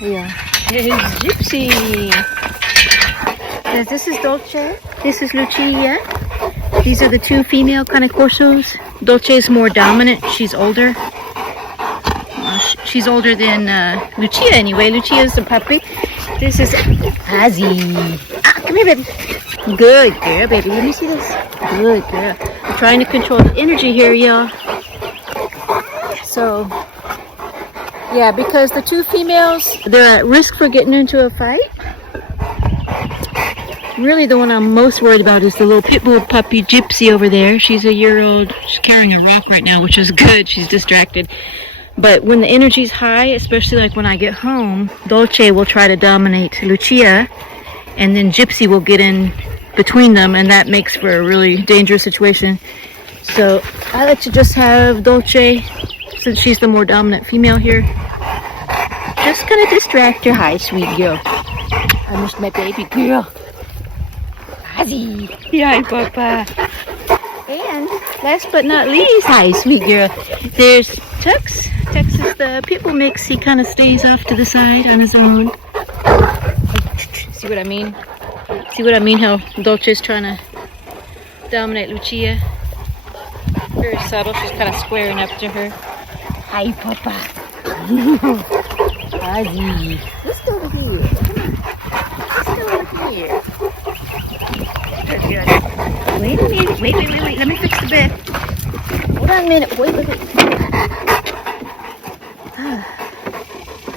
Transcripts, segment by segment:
Yeah. Here's Gypsy. Yes, this is Dolce. This is Lucia. These are the two female Cane Corsos. Dolce is more dominant. She's older. She's older than Lucia anyway. Lucia is the puppy. This is Ozzy. Ah, come here, baby. Good girl, baby. Let me see this. Good girl. I'm trying to control the energy here, y'all. So, yeah, because the two females, they're at risk for getting into a fight. Really, the one I'm most worried about is the little Pitbull puppy Gypsy over there. She's a year old. She's carrying a rock right now, which is good. She's distracted. But when the energy's high, especially like when I get home, Dolce will try to dominate Lucia, and then Gypsy will get in between them, and that makes for a really dangerous situation. So I like to just have Dolce, since she's the more dominant female here, just kind of distract her. Hi, sweet girl. I missed my baby girl. Ozzy. Hi, Papa. And last but not least, hi, sweet girl. There's Tux. Tux is the Pitbull mix. He kind of stays off to the side on his own. See what I mean? See what I mean? How Dolce's trying to dominate Lucia. Very subtle. She's kind of squaring up to her. Hi, Papa. Ozzy. Let's go over here. Come on. Let's go over here. Good. Wait a minute. Wait. Let me fix the bed. Hold on a minute. Wait.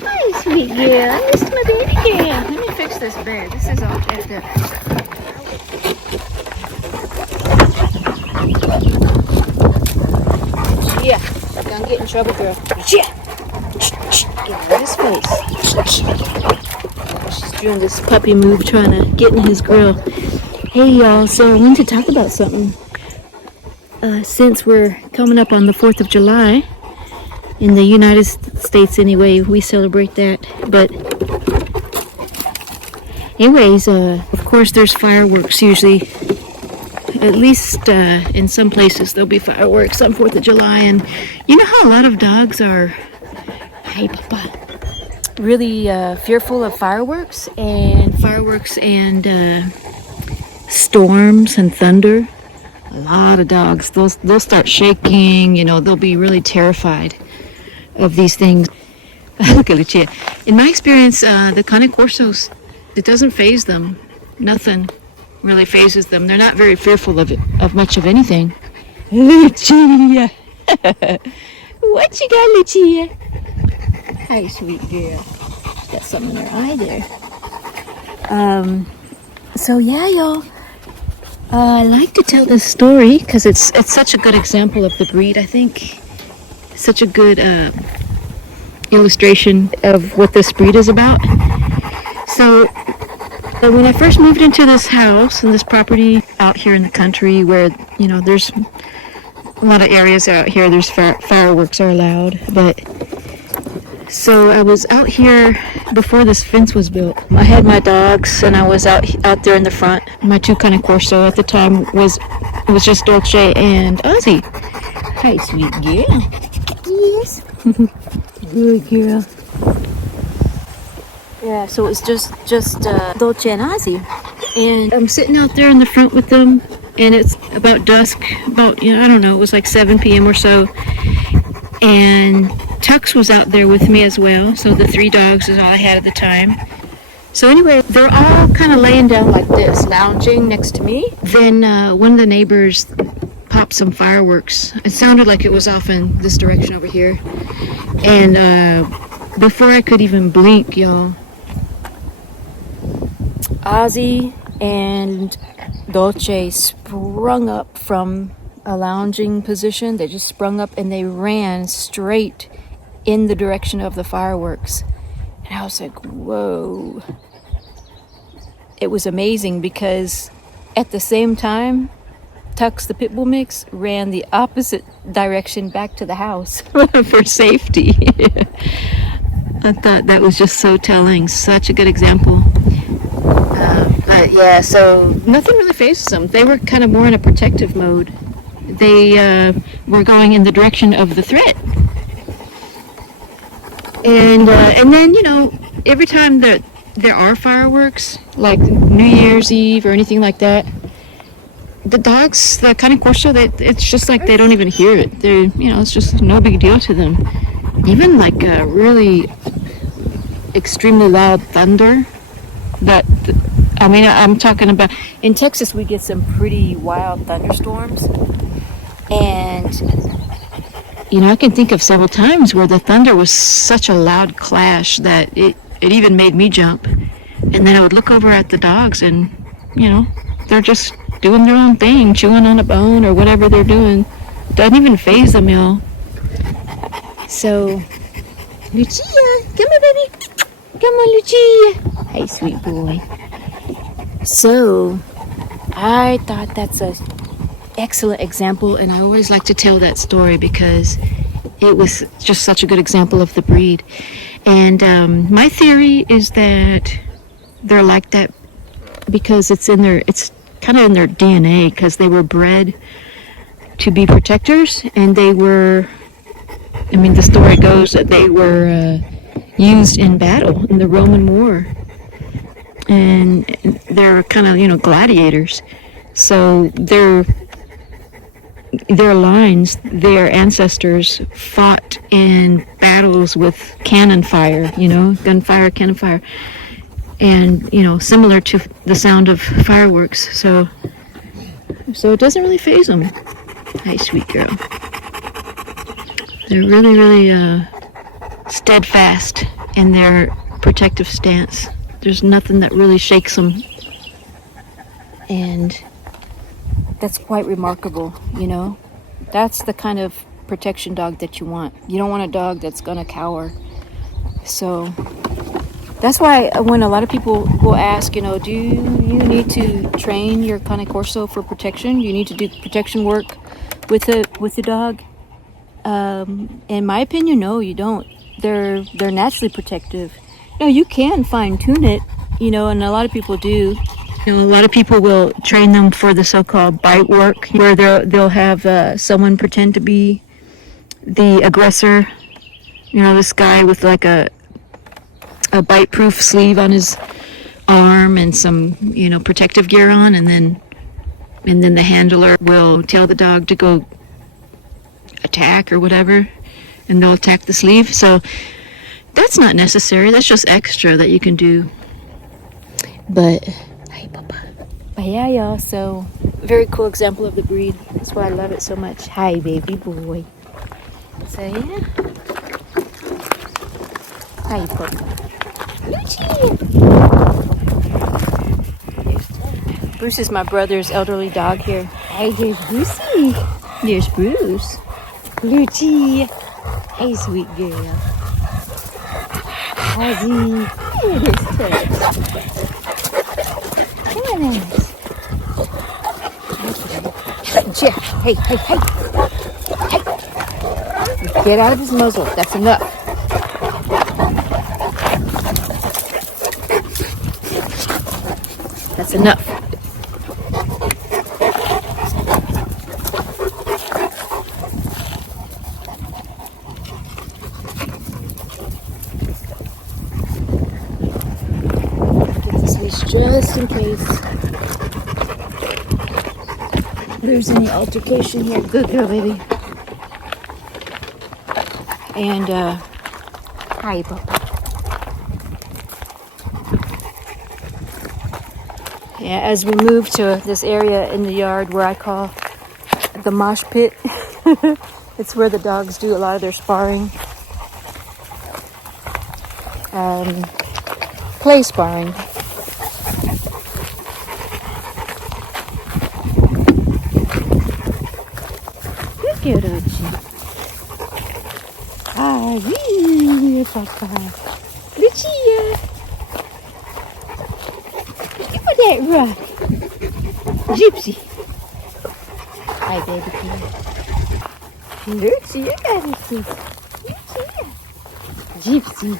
Hi, sweet girl. I missed my baby girl. Let me fix this bed. This is all jacked up. Yeah, don't get in trouble, girl. Yeah. Get out of his face. She's doing this puppy move, trying to get in his grill. Hey, y'all. So I wanted to talk about something. Since we're coming up on the 4th of July, in the United States anyway, we celebrate that. But anyways, of course there's fireworks usually. At least in some places there'll be fireworks on 4th of July. And you know how a lot of dogs are, hi Papa, really fearful of fireworks and storms and thunder. A lot of dogs, they'll start shaking, you know, they'll be really terrified of these things. Look at Lucia. In my experience, the Cane Corsos, it doesn't faze them. Nothing really phases them. They're not very fearful of much of anything. Lucia! What you got, Lucia? Hi, sweet girl. She's got something in her eye there. So yeah, y'all. I like to tell this story because it's such a good example of the breed, I think. Such a good illustration of what this breed is about. So when I first moved into this house and this property out here in the country where, you know, there's a lot of areas out here, there's fireworks are allowed. But so I was out here before this fence was built. I had my dogs and I was out there in the front. My two Cane Corso at the time was just Dolce and Ozzy. Hi, sweet girl. Yes. Good girl. Yeah, so it's just Dolce and Ozzy. And I'm sitting out there in the front with them, and it's about dusk, about, you know, I don't know, it was like 7 p.m. or so. And Tux was out there with me as well, so the 3 dogs is all I had at the time. So anyway, they're all kind of laying down like this, lounging next to me. Then one of the neighbors popped some fireworks. It sounded like it was off in this direction over here. And before I could even blink, y'all, Ozzy and Dolce sprung up from a lounging position. They just sprung up and they ran straight in the direction of the fireworks. And I was like, whoa. It was amazing because at the same time, Tux, the Pitbull mix, ran the opposite direction back to the house for safety. I thought that was just so telling. Such a good example. But yeah, so nothing really fazes them. They were kind of more in a protective mode. They were going in the direction of the threat. And then, you know, every time that there are fireworks, like New Year's Eve or anything like that, the dogs, the Cane Corso, it's just like they don't even hear it. They're, it's just no big deal to them. Even like a really extremely loud thunder that, I'm talking about, in Texas we get some pretty wild thunderstorms, and I can think of several times where the thunder was such a loud clash that it even made me jump. And then I would look over at the dogs and, they're just doing their own thing, chewing on a bone or whatever they're doing. Doesn't even faze them, So, Lucia, come on, baby. Come on, Lucia. Hey, sweet boy. So, I thought that's a excellent example, and I always like to tell that story because it was just such a good example of the breed. And my theory is that they're like that because it's kind of in their DNA, because they were bred to be protectors, and they were, the story goes that they were used in battle in the Roman War, and they're kind of, gladiators. So their lines, their ancestors fought in battles with cannon fire, gunfire, cannon fire, and similar to the sound of fireworks. So it doesn't really faze them. Hey, sweet girl. They're really, really steadfast in their protective stance. There's nothing that really shakes them, and that's quite remarkable. That's the kind of protection dog that you want. You don't want a dog that's gonna cower. So that's why when a lot of people will ask, do you need to train your Cane Corso for protection? You need to do protection work with the dog? In my opinion, no, you don't. They're naturally protective. No, you can fine tune it, and a lot of people do. A lot of people will train them for the so-called bite work, where they'll have someone pretend to be the aggressor. This guy with like a bite-proof sleeve on his arm and some, protective gear on, and then the handler will tell the dog to go attack or whatever, and they'll attack the sleeve. So that's not necessary. That's just extra that you can do. But yeah, y'all, so very cool example of the breed. That's why I love it so much. Hi, baby boy. So yeah. Hi, puppy. Bruce is my brother's elderly dog here. Hey, there's Brucey. There's Bruce. Lucci. Hey, sweet girl. Ozzy. It is touch. Come on, Alice. Jeff, hey. Get out of his muzzle. That's enough. That's enough. Get this leash just in case there's any altercation here. Good girl, baby. And hi, Papa. Yeah, as we move to this area in the yard where I call the mosh pit, it's where the dogs do a lot of their sparring, play sparring. Good girl, ah, oui, Papa. Lucia. Give me that rock. Gypsy. Hi, baby. Lucia, got it. Lucia. Gypsy.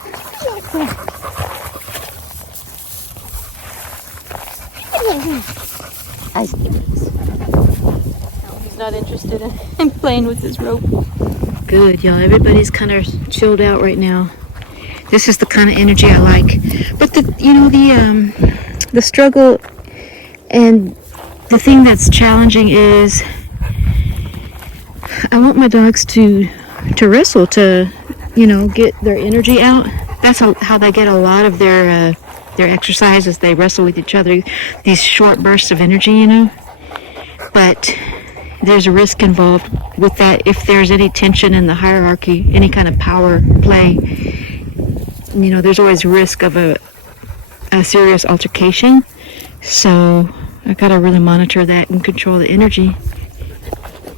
Give me that rock. I see this. He's not interested in playing with this rope. Good, y'all. Everybody's kind of chilled out right now. This is the kind of energy I like. But the struggle and the thing that's challenging is I want my dogs to wrestle, to get their energy out. That's how they get a lot of their exercises. They wrestle with each other, these short bursts of energy, But there's a risk involved with that. If there's any tension in the hierarchy, any kind of power play, there's always risk of a serious altercation. So I gotta really monitor that and control the energy.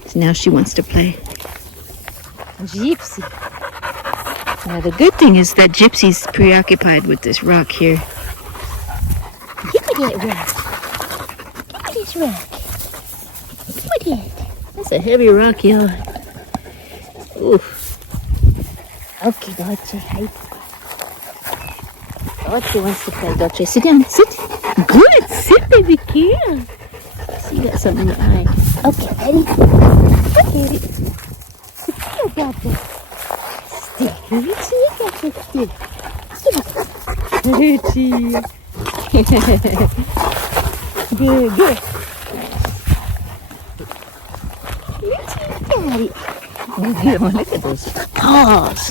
So now she wants to play. Gypsy. Now the good thing is that Gypsy's preoccupied with this rock here. Give me that rock. Give me this rock. Give me that. That's a heavy rock, y'all. Oof. Okay, Dolce. Hi. Dolce wants to play. Dolce, sit down. Sit. Good. Sit, baby girl. See, you got something in your eye. Okay, ready? Look at it. You got this. Stick. You got this stick. Good, good. Daddy. Good one. Look at those paws.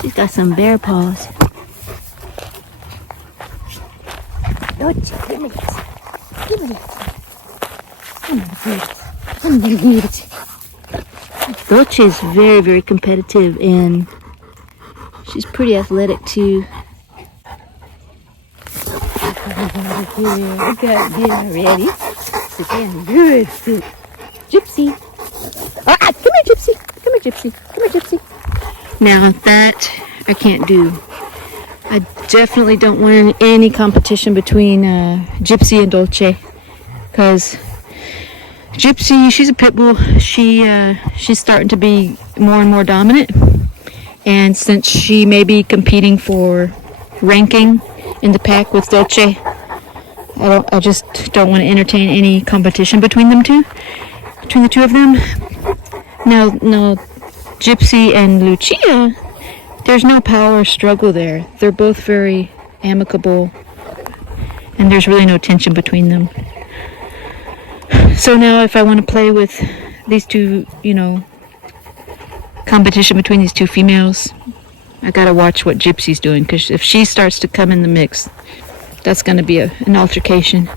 She's got some bear paws. Dolce, give me this. Give me this. Come on, good. Dolce is very, very competitive, and she's pretty athletic too. Okay, dinner ready. Sit down. Good. Sit. Gypsy. Come here, Gypsy. Come here, Gypsy. Come here, Gypsy. Now that I can't do. I definitely don't want any competition between Gypsy and Dolce, because Gypsy, she's a Pitbull. She's starting to be more and more dominant, and since she may be competing for ranking in the pack with Dolce, I just don't want to entertain any competition between the two of them. Now, Gypsy and Lucia, there's no power struggle there. They're both very amicable, and there's really no tension between them. So now if I want to play with these two, competition between these two females, I gotta watch what Gypsy's doing, because if she starts to come in the mix, that's going to be an altercation.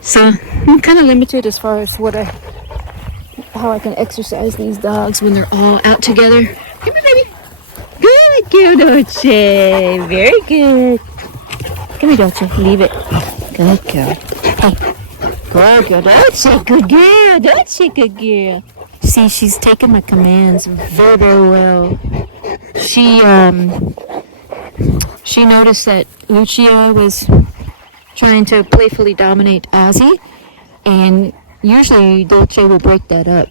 So I'm kind of limited as far as how I can exercise these dogs when they're all out together. Come here, baby. Good girl, Dolce. Very good. Come here, Dolce. Leave it. Good girl. Hey. Good girl. Dolce, good girl. Dolce, good girl. See, she's taking my commands very, very well. She noticed that Lucia was trying to playfully dominate Ozzy, and usually Dolce will break that up.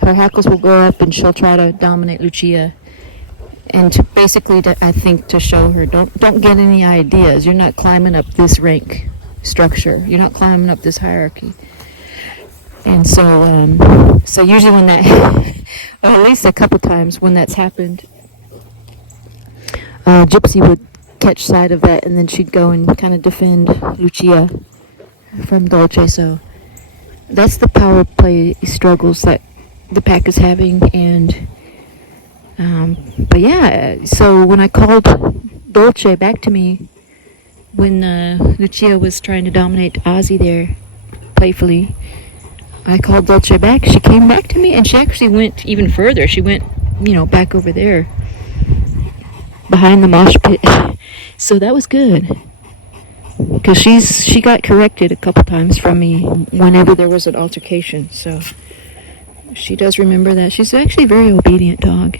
Her hackles will go up and she'll try to dominate Lucia. And I think to show her, don't get any ideas. You're not climbing up this rank structure. You're not climbing up this hierarchy. And so usually when that, or at least a couple times when that's happened, Gypsy would catch sight of that, and then she'd go and kind of defend Lucia from Dolce. So that's the power play struggles that the pack is having. And but yeah, so when I called Dolce back to me when Lucia was trying to dominate Ozzy there playfully, I called Dolce back. She came back to me, and she actually went even further. She went, back over there behind the mosh pit. So that was good, because she got corrected a couple times from me whenever there was an altercation. So she does remember that. She's actually a very obedient dog.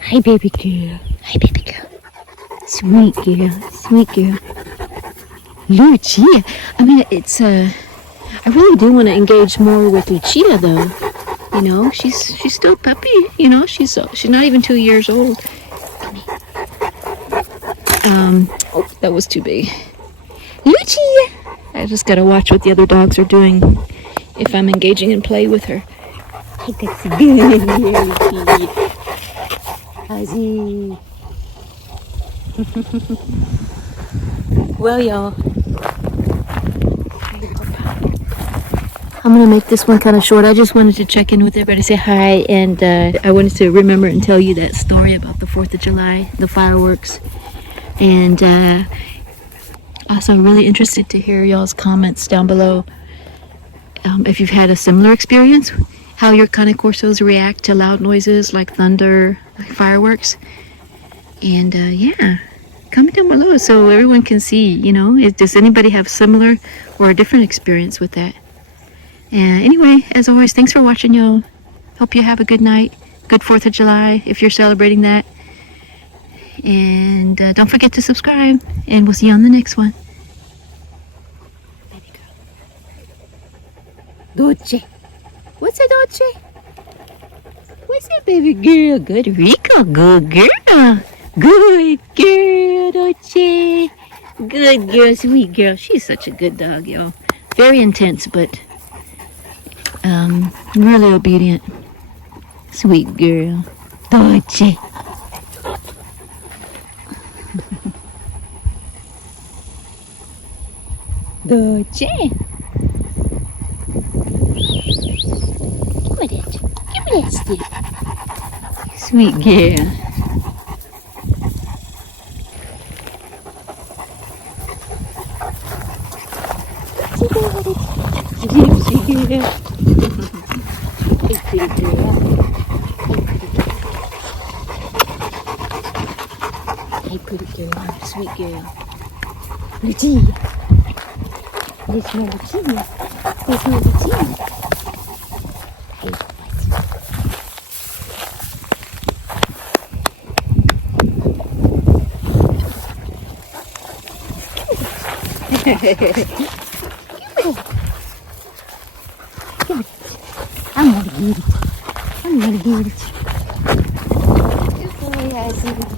Hi, baby girl. Hi, baby girl. Sweet girl. Sweet girl. Lucia. I mean, it's I really do want to engage more with Lucia, though. She's still puppy. She's not even 2 years old. Oh, that was too big. Lucia! I just gotta watch what the other dogs are doing if I'm engaging in play with her. I got some good Ozzy. Well, y'all, I'm gonna make this one kind of short. I just wanted to check in with everybody, say hi, and I wanted to remember and tell you that story about the 4th of July, the fireworks, and also really interested to hear y'all's comments down below. If you've had a similar experience, how your Cane Corsos react to loud noises like thunder, like fireworks, and yeah, comment down below so everyone can see, you know, does anybody have similar or a different experience with that? And anyway, as always, thanks for watching, y'all. Hope you have a good night, good 4th of July if you're celebrating that, and don't forget to subscribe, and we'll see you on the next one. Baby girl. Dolce. What's it, Dolce? What's it, baby girl? Good Rico, good girl. Good girl, Dolce. Good girl, sweet girl. She's such a good dog, y'all. Very intense, but really obedient. Sweet girl. Dolce. Dolce. Give me that. Give me that stick. Sweet girl. Gypsy girl. Hey, pretty girl. Hey, pretty girl. Sweet girl. Lucia. This one, Lucia. This one, Lucia. Hey, I'm gonna get it. I'm gonna get it. Good boy, Ozzy.